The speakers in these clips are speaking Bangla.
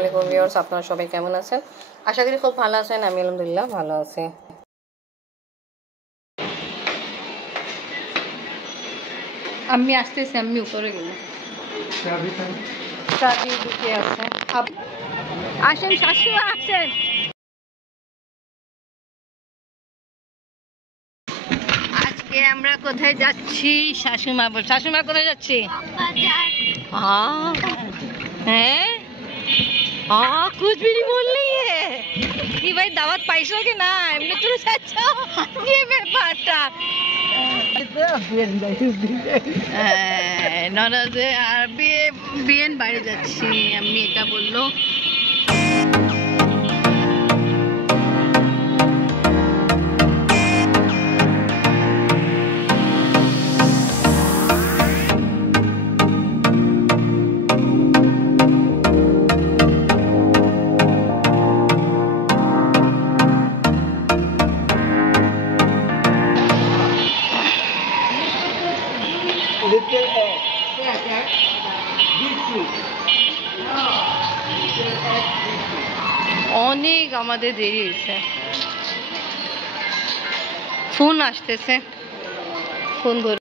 আলাইকুম ভিউয়ার্স, আপনারা সবাই কেমন আছেন? আশা করি খুব ভালো আছেন। আমি আলহামদুলিল্লাহ ভালো আছি। আমি আসতেছি, আমি উপরে গেলাম। চাবি দিকে আছে। আসেন শাশু, আসেন। আজকে আমরা কোথায় যাচ্ছি? শাশুমা কোথায় যাচ্ছি? হ্যাঁ, कुछ भी नहीं बोल रही है कि भाई दावत पाइसो के ना एमने तो चाचा ये ব্যাপারটা ননদে আর বিয়েন বাইরে যাচ্ছি আমি, এটা বললো। অনেক আমাদের দেরি হয়েছে, ফোন আসতেছে, ফোন ধরে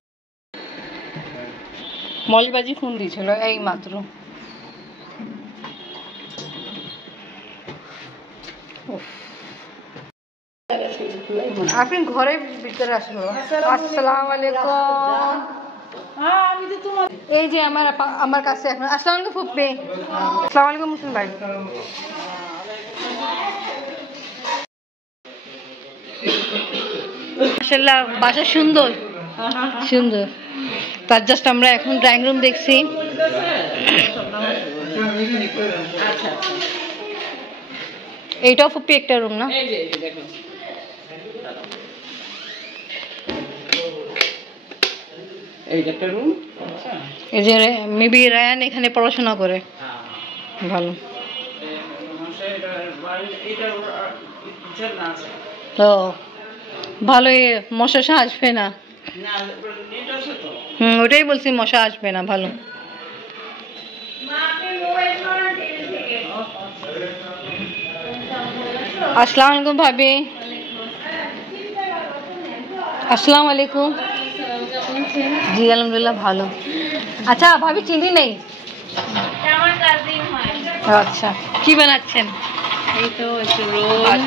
মলবাজি ফোন দিয়েছিল এই মাত্র। আপনি ঘরের ভিতরে আসলো। আসসালামু আলাইকুম। এই যে আমার কাছে এখন আসসালামু আলাইকুম ফুপ্পি। আসসালামু আলাইকুম মুসলিম ভাই। মাশাআল্লাহ বাসা সুন্দর সুন্দর। তার জাস্ট আমরা এখন ড্রয়িং রুম দেখছি। এইটাও ফুপ্পি একটা রুম না? এই যে মেবি রায়ান এখানে পড়াশোনা করে। ভালো তো, ভালোই। মশা আসবে না? ওটাই বলছি, মশা আসবে না। ভালো। আসসালামু আলাইকুম ভাবি। আসসালামু আলাইকুম। জি আলহামদুলিল্লাহ ভালো। আচ্ছা ভাবি চিনি নেই? আচ্ছা, কি বানাচ্ছেন? এই তো রোল।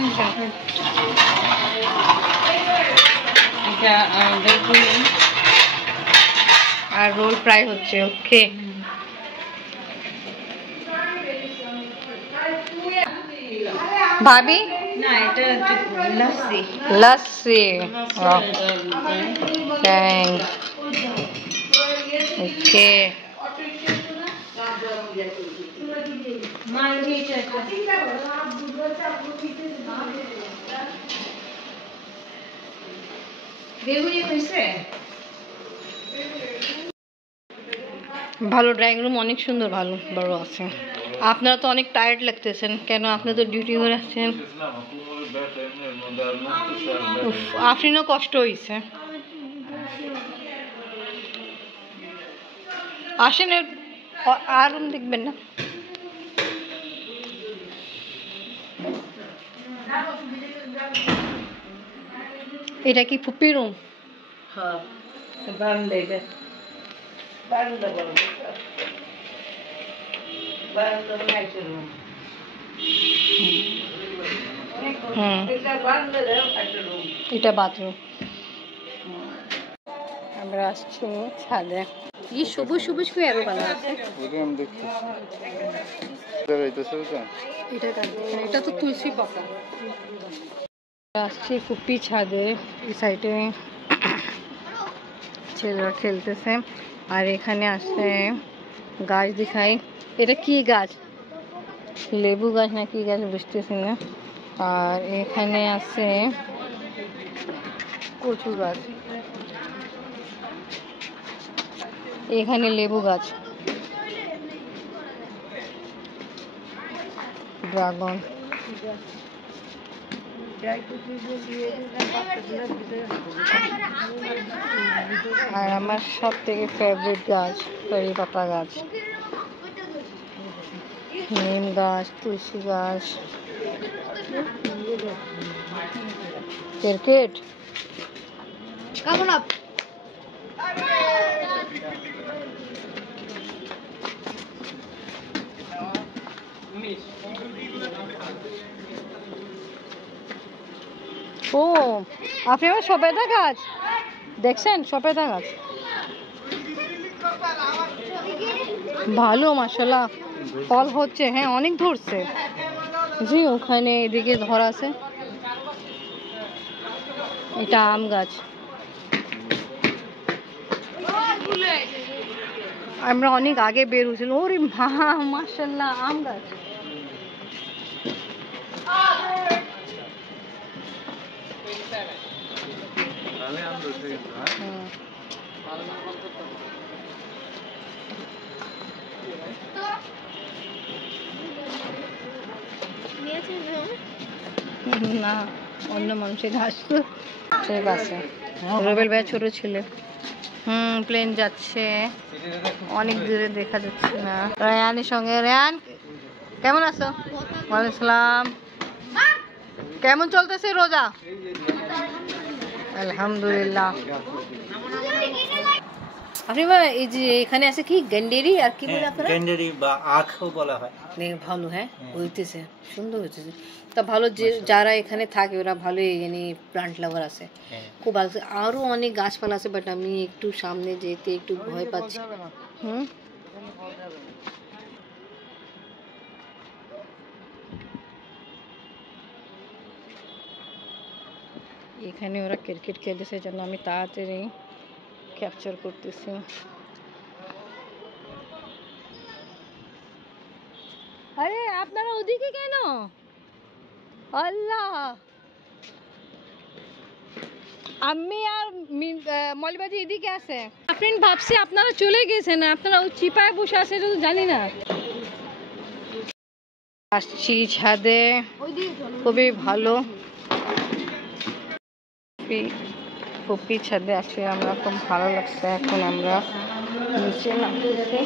আর রোল ফ্রাই হচ্ছে। ওকে। ভাবি না, এটা লস্যি। লস্যি, ওকে। ভালো ড্রয়িং রুম, অনেক সুন্দর, ভালো বড় আছে। আপনারা তো অনেক টায়ার্ড লাগতেছেন, কেন? আপনি তো ডিউটি করে আসছেন। আফরিনও কষ্ট হয়েছে। আসেন, আর রুম দেখবেন না? এটা কি ফুপি রুম? হ্যাঁ, এটা বাথরুম। আমরা আসছি ছাদে। এই সবুজ সবুজ করে আরো বানা আছে। এটা তো তুলসী পাতা। আসছি ফুপি ছাদে। এই সাইডে ছেলেরা খেলতেছে, আর এখানে আসছে গাছ দেখাই। এটা কি গাছ? লেবু গাছ না কি গাছ বুঝতেছি না। আর এখানে আছে কচু গাছ, এখানে লেবু গাছ, ড্রাগন। আর আমার সব থেকে ফেভারিট গাছ কারি পাতা গাছ। নিম গাছ, তুলসী গাছ, ক্রিকেট কেমন আপ ও আপনি আমার সবেদা গাছ দেখছেন? সবেদা গাছ ভালো মাশাআল্লাহ ফল হচ্ছে। হ্যাঁ অনেক ধরছে জি, ওখানে এদিকে ধরা আছে। এটা আম গাছ, আমরা অনেক আগে বের হয়েছিলাম। ওরে মা মাশাআল্লাহ আম গাছ। না অন্য মানুষের ঘাস তো ঠিক আছে। রুবেল ভাই ছোট ছিল। প্লেন যাচ্ছে অনেক দূরে, দেখা যাচ্ছে না। রায়ানের সঙ্গে। রায়ান কেমন আছো? ওয়ালাইকুম আসসালাম। কেমন চলতেছে রোজা? আলহামদুলিল্লাহ। আপনি এই যে এখানে আছে কি গেন্ডেরি আর কি বলে আপনারা? গেন্ডেরি বা আখও বলা হয়। ভালো, হ্যাঁ হইতেছে, সুন্দর হইতেছে। তা ভালো, যে যারা এখানে থাকে ওরা ভালোই মানে প্লান্ট লাভার আছে, খুব ভালো। আরো অনেক গাছপালা আছে, বাট আমি একটু সামনে যেতে একটু ভয় পাচ্ছি। এখানে ওরা ক্রিকেট খেলতেছে, জন্য আমি তাড়াতাড়ি ক্যাপচার করতেছি। আরে আপনারা ওদিকে কেন? আল্লাহ, আমি আর মলিবাজি এদিকে আছে। আপনি ভাবছি আপনারা চলে গেছেন, আপনারা ওই চিপায় বসে আছে, এটা তো জানি না। আসছি ছাদে, খুবই ভালো। পপি ছাদে আসে আমরা, খুব ভালো লাগছে। এখন আমরা নিচে নামতেছি।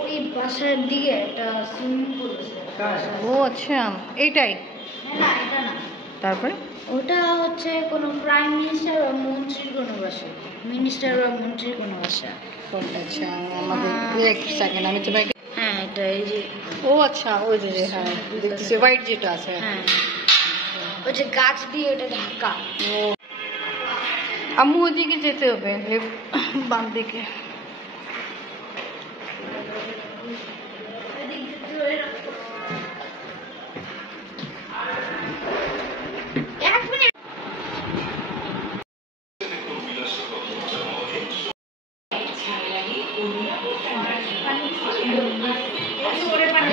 ওই বাসার দিকে একটা সুইমিং পুল আছে। ও আচ্ছা, এইটাই? না এটা না। তারপরে ওটা হচ্ছে কোনো প্রাইম মিনিস্টার বা মন্ত্রীর কোনো বাসা, মিনিস্টার বা মন্ত্রীর কোনো বাসা। আচ্ছা আমাদের এক সেকেন্ড, আমি তোমাকে। হ্যাঁ এটা এই যে। ও আচ্ছা, ওই যে হ্যাঁ দেখতেছি হোয়াইট যেটা আছে। হ্যাঁ ওই যে গাছ দিয়ে ওটা ঢাকা। ও আম্মু ওদিকে যেতে হবে, বাম দিকে।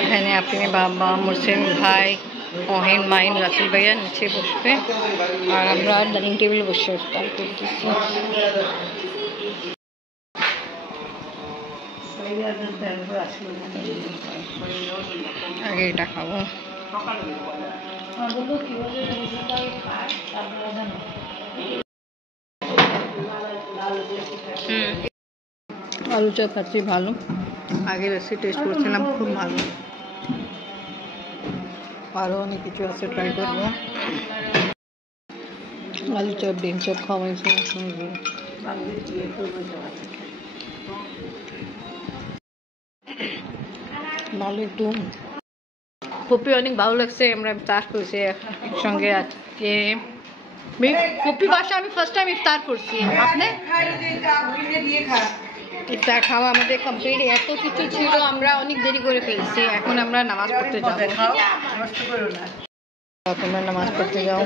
এখানে আপনি বাবা, মুসলিম ভাই, ওহিন, মাইন, রাসেল ভাইয়া নিচে বসবে, আর আমরা ডাইনিং টেবিলে বসে ইফতার করতেছি। আগে এটা খাবো। আলু চপ খাচ্ছি, ভালো। আগে বেশি টেস্ট করছিলাম, খুব ভালো। আরও অনেক কিছু আছে, ট্রাই করবো। আলু চপ, ডিম চপ খাওয়াইছে ভালো। একটু পপি অনেক ভালো লাগছে, আমরা ইফতার করছি একসঙ্গে আজকে। পপি বাসা আমি ফার্স্ট টাইম ইফতার করছি। আপনি ইফতার খাওয়া আমাদের কমপ্লিট। এত কিছু ছিল, আমরা অনেক দেরি করে ফেলছি। এখন আমরা নামাজ পড়তে যাবো। তোমরা নামাজ পড়তে যাও।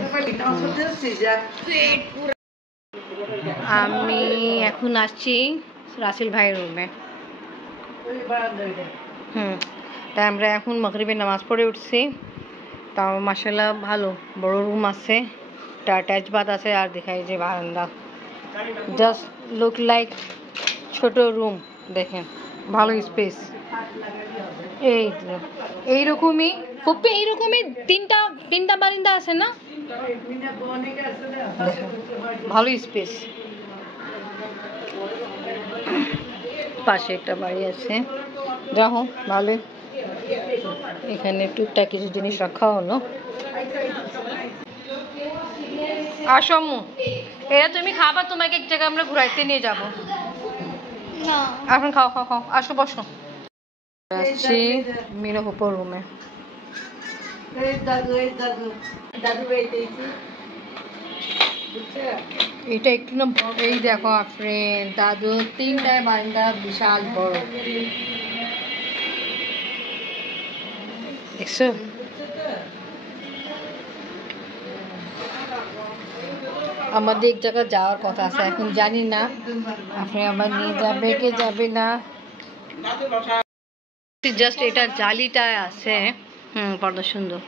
আমি এখন আসছি রাসেল ভাইয়ের রুমে। তাই আমরা এখন মাগরিবের নামাজ পড়ে উঠছি। তাও মাশাআল্লাহ ভালো, বড় রুম আছে, অ্যাটাচ বাথ আছে, আর দেখাই যে বারান্দা। জাস্ট লুক লাইক ছোট রুম, দেখেন ভালো স্পেস। এইরকমই পপি, এইরকমই তিনটা বারান্দা আছে না? ভালো স্পেস। পাশে একটা বাড়ি আছে, যাও ভালো। এখানে টুকটাক কিছু জিনিস রাখা হলো। আসো আম্মু, এরা তুমি খাবা, তোমাকে এক জায়গায় আমরা ঘুরাইতে নিয়ে যাবো। এখন খাও খাও খাও, আসো বসো। আসছি মিনো উপর রুমে। এটা একটু না, এই দেখো ফ্রেন্ড, দাদু 3টায় বারান্দা বিশাল বড়, দেখছো? আমাদের এক জায়গায় যাওয়ার কথা আছে, এখন জানি না আপনি আবার নিয়ে যাবে কি যাবে না। জাস্ট এটা জালিটা আছে, পর্দা সুন্দর।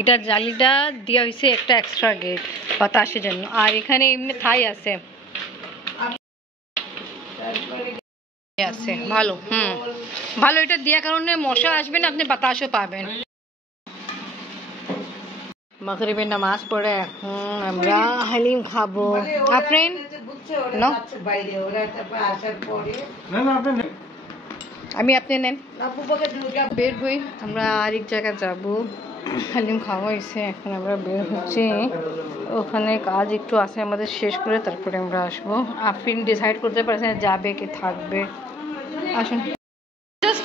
এটা জালিটা দেওয়া হয়েছে একটা এক্সট্রা গেট বাতাসের জন্য, আর এখানে এমনি থাই আছে আছে ভালো। ভালো, এটা দেওয়ার কারণে মশা আসবে না, আপনি বাতাসও পাবেন। মাগরিবের নামাজ পড়ে এখন আমরা হালিম খাবো। ফ্রেন্ড আমি আপনি নেন, বের হই, আমরা আরেক জায়গায় যাব। হালিম খাওয়া হয়েছে, এখন আমরা বের হচ্ছি। ওখানে কাজ একটু আছে আমাদের, শেষ করে তারপরে আমরা আসবো। আফরিন ডিসাইড করতে পারছে না যাবে কি থাকবে। আসুন, জাস্ট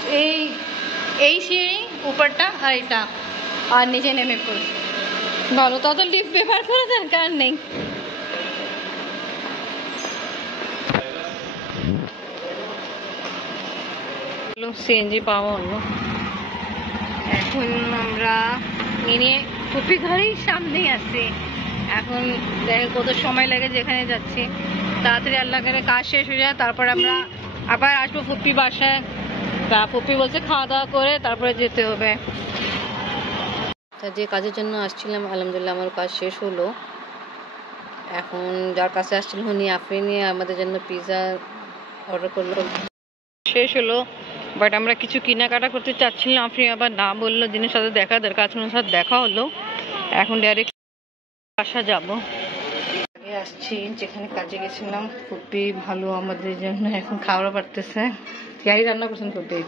এই সিঁড়ি উপরটা আর এটা, আর নিচে নেমে পড়ছে। ভালো, তত লিফট ব্যবহার করে দরকার নেই। সিএনজি পাওয়া হলো। এখন আমরা ফুপি ঘরেই সামনেই আছি। এখন দেখে কত সময় লাগে যেখানে যাচ্ছি, তাড়াতাড়ি আল্লাহ করে কাজ শেষ হয়ে যায়, তারপর আমরা আবার আসবো ফুপি বাসায়। তা ফুপি বলছে খাওয়া দাওয়া করে তারপরে যেতে হবে। তা যে কাজের জন্য আসছিলাম আলহামদুলিল্লাহ আমার কাজ শেষ হলো। এখন যার কাছে আসছিলাম উনি আফরিনে আমাদের জন্য পিৎজা অর্ডার করলো, শেষ হলো। বাট আমরা কিছু কেনাকাটা করতে চাচ্ছিলাম, আফরিন আবার না বললো, দিনের সাথে দেখা দরকার আছে, ওনার সাথে দেখা হলো। এখন ডাইরেক্ট বাসা যাব। আগে আসছি যেখানে কাজে গেছিলাম, ফুপি ভালো আমাদের জন্য এখন খাওয়া পারতেছে। ইয়ারি রান্না করছেন ফুপি,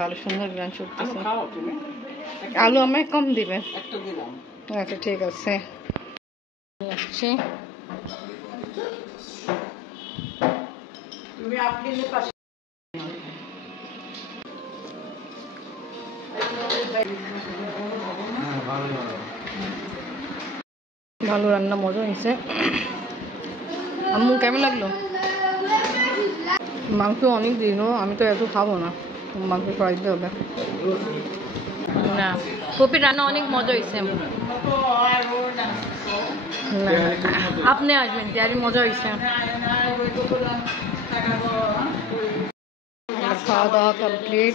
ভালো সুন্দর গান শুনতেছে। আলু আমায় কম দিবেন, আচ্ছা ঠিক আছে। আসছি ভালো রান্না, মজা হয়েছে। আম্মু কেমন লাগলো? মাংস অনেক দিনও, আমি তো এত খাবো না, মাংস খাইতে হবে না। ফুপির রান্না অনেক মজা হয়েছে। আপনি আসবেন, যারই মজা হয়েছে। খাওয়া দাওয়া কমপ্লিট,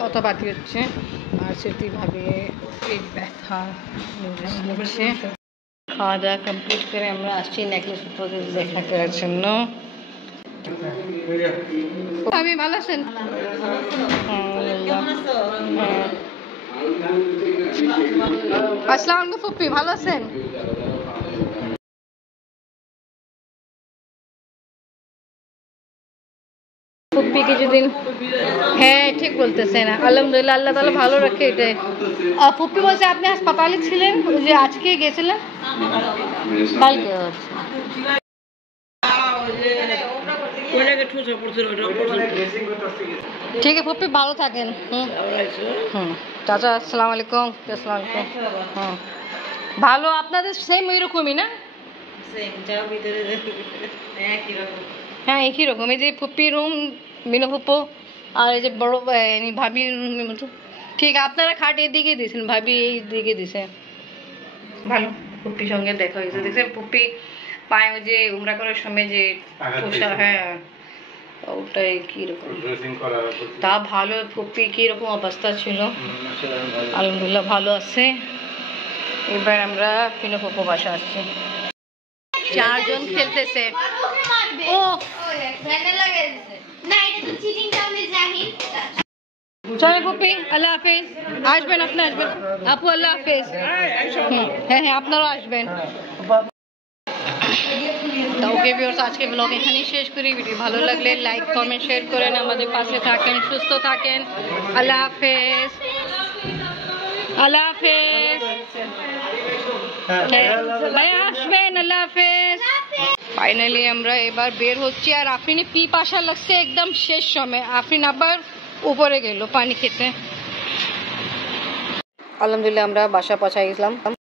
কথা বাকি হচ্ছে। আর সেটি ভাবে পেট ব্যথা হচ্ছে। খাওয়া দাওয়া কমপ্লিট করে আমরা আসছি নেকলেস দেখা করার জন্য। আমি ভালো আছেন? আসসালামু আলাইকুম ফুপি, ভালো আছেন? ফুপি কিছুদিন, হ্যাঁ ঠিক বলতেছেন, আলহামদুলিল্লাহ আল্লাহ তাআলা ভালো রাখে। এটাই ফুপি বলছে আপনি হাসপাতালে ছিলেন, যে আজকে গেছিলেন কালকে। ঠিক আছে ফুপি, ভালো থাকেন। চাচা আসসালামু আলাইকুম। আসসালামু আলাইকুম। ভালো, আপনাদের সেম ওইরকমই না? হ্যাঁ একই রকম। এই যে ফুপি রুম, মিনো ফুপো, আর এই যে বড় ভাবি রুম, ঠিক আপনারা খাট এদিকে দিয়েছেন, ভাবি এই দিকে দিছে। ভালো, ফুপির সঙ্গে দেখা হয়েছে। দেখছেন ফুপি পায়ে যে উমরা করার সময় যে পোশাক, হ্যাঁ ওটাই কিরকম, তা ভালো। ফুপি কিরকম অবস্থা ছিল? আলহামদুলিল্লাহ ভালো আছে। এবার আমরা মিনো ফুপো বাসা আসছি। 4 জন খেলতেছে। ও চলে ফুপি, আল্লাহ হাফেজ। আসবেন, আপনি আসবেন আপু, আল্লাহ হাফেজ। হ্যাঁ হ্যাঁ আপনারাও আসবেন। তো ওকে ভিউয়ার্স, আজকে ব্লগ এখানেই শেষ করি। ভিডিও ভালো লাগলে লাইক কমেন্ট শেয়ার করেন, আমাদের পাশে থাকেন, সুস্থ থাকেন। আল্লাহ হাফেজ। আল্লাহ হাফেজ। ভাইয়া আসবেন। আল্লাহ হাফেজ। ফাইনালি আমরা এবার বের হচ্ছি। আর আফরিনে পিপাসা লাগছে একদম শেষ সময়। আফরিন আবার উপরে গেল পানি খেতে। আলহামদুলিল্লাহ আমরা বাসা পৌঁছায় গেছিলাম।